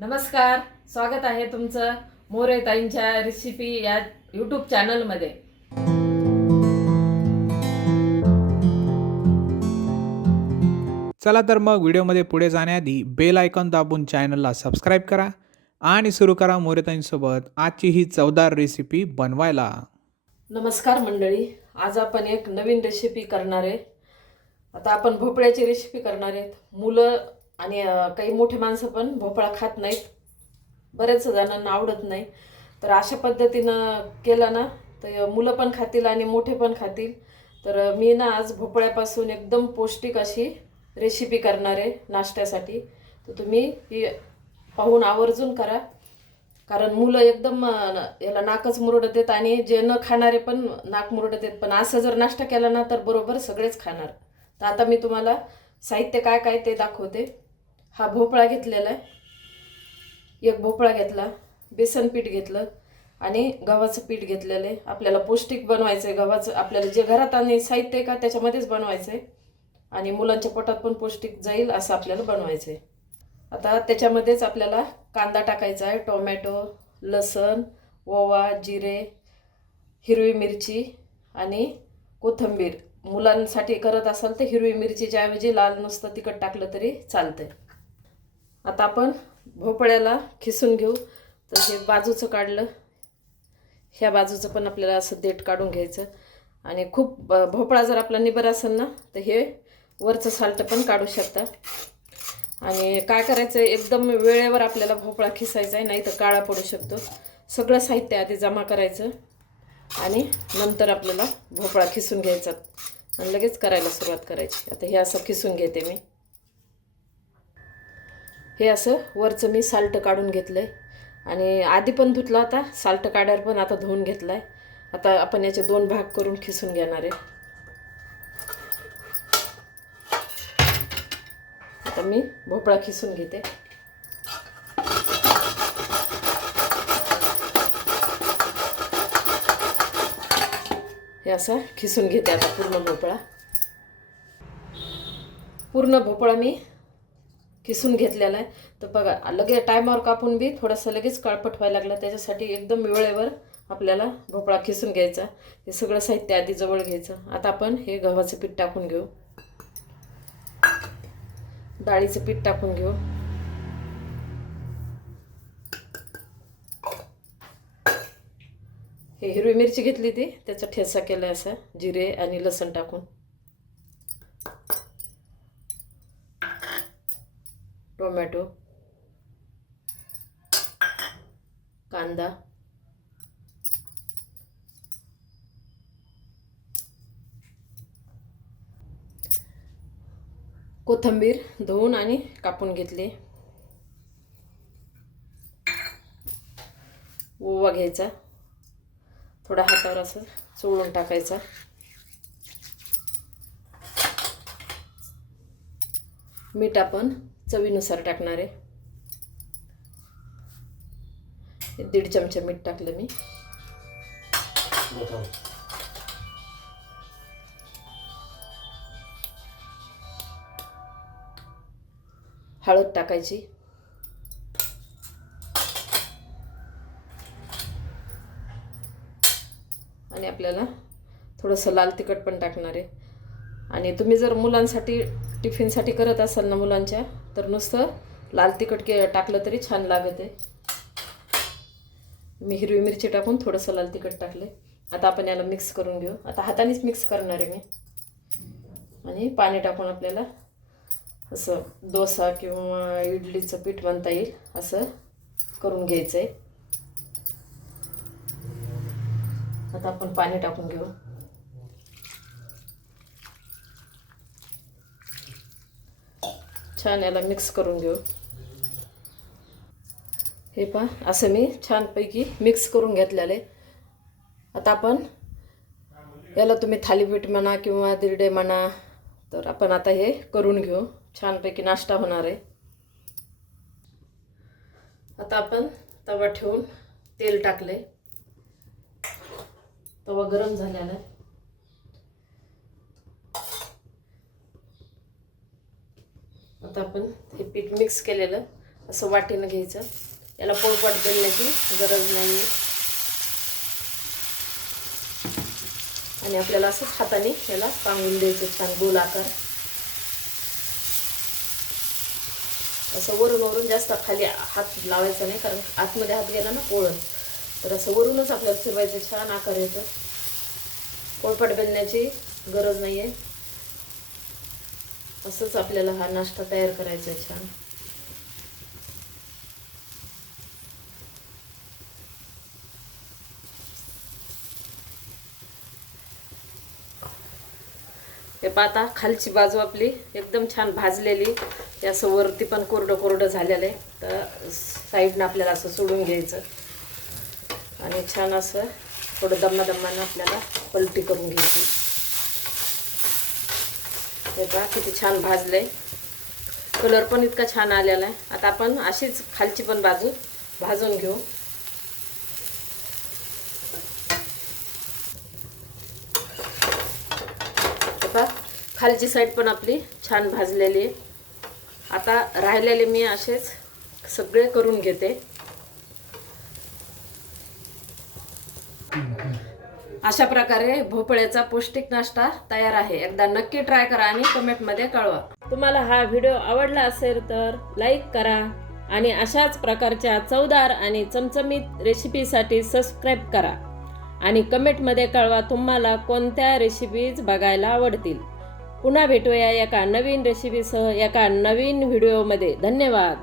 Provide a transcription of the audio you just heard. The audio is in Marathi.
नमस्कार स्वागत आहे तुमचं मोरे ताईंच्या रेसिपी या यूट्यूब चॅनलमध्ये चला तर मग व्हिडिओमध्ये पुढे जाण्याआधी बेल आयकॉन दाबून चॅनलला सबस्क्राईब करा आणि सुरू करा मोरेताईंसोबत आजची ही चवदार रेसिपी बनवायला. नमस्कार मंडळी आज आपण एक नवीन रेसिपी करणार आहे. आता आपण भोपळ्याची रेसिपी करणार आहेत. मुलं आणि काही मोठे माणसं पण भोपळा खात नाहीत. बऱ्याच जणांना आवडत नाही. तर अशा पद्धतीनं केलं ना तर मुलं पण खातील आणि मोठे पण खातील. तर मी ना आज भोपळ्यापासून एकदम पौष्टिक अशी रेसिपी करणार आहे नाश्त्यासाठी. तर तुम्ही ही पाहून आवर्जून करा. कारण मुलं एकदम याला नाकच मुरडत आहेत आणि जे न खाणारे पण नाक मुरडत आहेत. पण असं जर नाश्ता केला ना तर बरोबर सगळेच खाणार. तर आता मी तुम्हाला साहित्य काय काय ते दाखवते. हा भोपळा घेतलेला आहे. एक भोपळा घेतला बेसन पीठ घेतलं आणि गव्हाचं पीठ घेतलेलं आहे. आपल्याला पौष्टिक बनवायचं आहे गव्हाचं. आपल्याला जे घरात आणि साहित्य आहे का त्याच्यामध्येच बनवायचं आहे आणि मुलांच्या पोटात पण पौष्टिक जाईल असं आपल्याला बनवायचं आहे आता त्याच्यामध्येच आपल्याला कांदा टाकायचा आहे. टोमॅटो लसण ओवा जिरे हिरवी मिरची आणि कोथिंबीर. मुलांसाठी करत असाल तर हिरवी मिरचीच्या ऐवजी लाल नुसतं तिखट टाकलं तरी चालतंय. आता आपण भोपळ्याला खिसून घेऊ. तर हे बाजूचं काढलं. ह्या बाजूचं पण आपल्याला असं देठ काढून घ्यायचं. आणि खूप भोपळा जर आपला निबर असेल ना तर हे वरचं साल्ट पण काढू शकता. आणि काय करायचं एकदम वेळेवर आपल्याला भोपळा खिसायचा आहे नाही तर काळा पडू शकतो. सगळं साहित्य आधी जमा करायचं. आणि नंतर आपल्याला भोपळा खिसून घ्यायचा. आणि लगेच करायला सुरुवात करायची. आता हे असं खिसून घेते मी. हे असं वरचं मी साल्ट काढून घेतलं आहे आणि आधी पण धुतला होता साल्ट काढायला पण आता धुवून घेतला आहे आता आपण याचे दोन भाग करून खिसून घेणार आहे. आता मी भोपळा खिसून घेते. हे असं खिसून घेते आता पूर्ण भोपळा. पूर्ण भोपळा मी किसून घेतलेला आहे. तर बघा लगेच टायमावर कापून बी थोडासा लगेच काळपट व्हायला लागला. त्याच्यासाठी एकदम वेळेवर आपल्याला भोपळा खिसून घ्यायचा. हे सगळं साहित्य आधी जवळ घ्यायचं. आता आपण हे गव्हाचं पीठ टाकून घेऊ. डाळीचं पीठ टाकून घेऊ. हे हिरवी मिरची घेतली ती. त्याचा ठेचा केला असा जिरे आणि लसण टाकून. टोमॅटो. कांदा. कोथिंबीर धुवून आणि कापून घेतली. ओवा घ्यायचा. थोडा हातावर असं चोळून टाकायचा. मीठ आपण चवीनुसार टाकणार आहे. दीड चमचा मीठ टाकलं मी. हळद टाकायची. आणि आपल्याला थोडंसं लाल तिखट पण टाकणार आहे. आणि तुम्ही जर मुलांसाठी टिफिनसाठी करत असाल ना मुलांच्या तर नुसतं लाल तिखट के टाकलं तरी छान लागत आहे. मी हिरवी मिरची टाकून थोडंसं लाल तिखट टाकले आता आपण याला मिक्स करून घेऊ. आता हातानेच मिक्स करणार आहे मी. आणि पाणी टाकून आपल्याला असं डोसा किंवा इडलीचं पीठ बनता येईल असं करून घ्यायचं आहे आता आपण पाणी टाकून घेऊ. छान याला मिक्स करून घेऊ. हे पहा असं मी छानपैकी मिक्स करून घेतलेलं आहे. आता आपण याला तुम्ही थालीपीठ म्हणा किंवा दिरडे म्हणा तर आपण आता हे करून घेऊ. छानपैकी नाश्ता होणार आहे. आता आपण तवा ठेवून तेल टाकले तवा गरम झालेला आहे. आपण हे पीठ मिक्स केलेलं असं वाटीनं घ्यायचं. याला पोळपाट बेलण्याची गरज नाही आहे आणि आपल्याला असंच हाताने याला पांगून द्यायचं छान गोल आकार. असं वरून वरून जास्त खाली हात लावायचा नाही कारण आतमध्ये हात गेला ना पोळत तर असं वरूनच आपल्याला फिरवायचं छान आकार येतं. पोळपाट बेलण्याची गरज नाही आहे असंच आपल्याला हा नाश्ता तयार करायचा आहे छान. हे पाहता खालची बाजू आपली एकदम छान भाजलेली. ते असं वरती पण कोरडं कोरडं झालेलं आहे. तर साईडनं आपल्याला असं सोडून घ्यायचं. आणि छान असं थोडं दम्मा दम्मानं आपल्याला पलटी करून घ्यायची. हे पहा किती छान भाजलंय. कलर पण इतका छान आलेला आहे. आता आपण अशीच खालची पण बाजू भाजून घेऊ. आता पहा खालची साईड पण आपली छान भाजलेली आहे. आता राहिलेले मी असेच सगळे करून घेते. अशा प्रकारे भोपळ्याचा पौष्टिक नाश्ता तयार आहे. एकदा नक्की ट्राय करा आणि कमेंटमध्ये कळवा. तुम्हाला हा व्हिडिओ आवडला असेल तर लाईक करा आणि अशाच प्रकारच्या चवदार आणि चमचमीत रेसिपीसाठी सबस्क्राईब करा. आणि कमेंटमध्ये कळवा तुम्हाला कोणत्या रेसिपीज बघायला आवडतील. पुन्हा भेटूया एका नवीन रेसिपीसह एका नवीन व्हिडिओमध्ये धन्यवाद.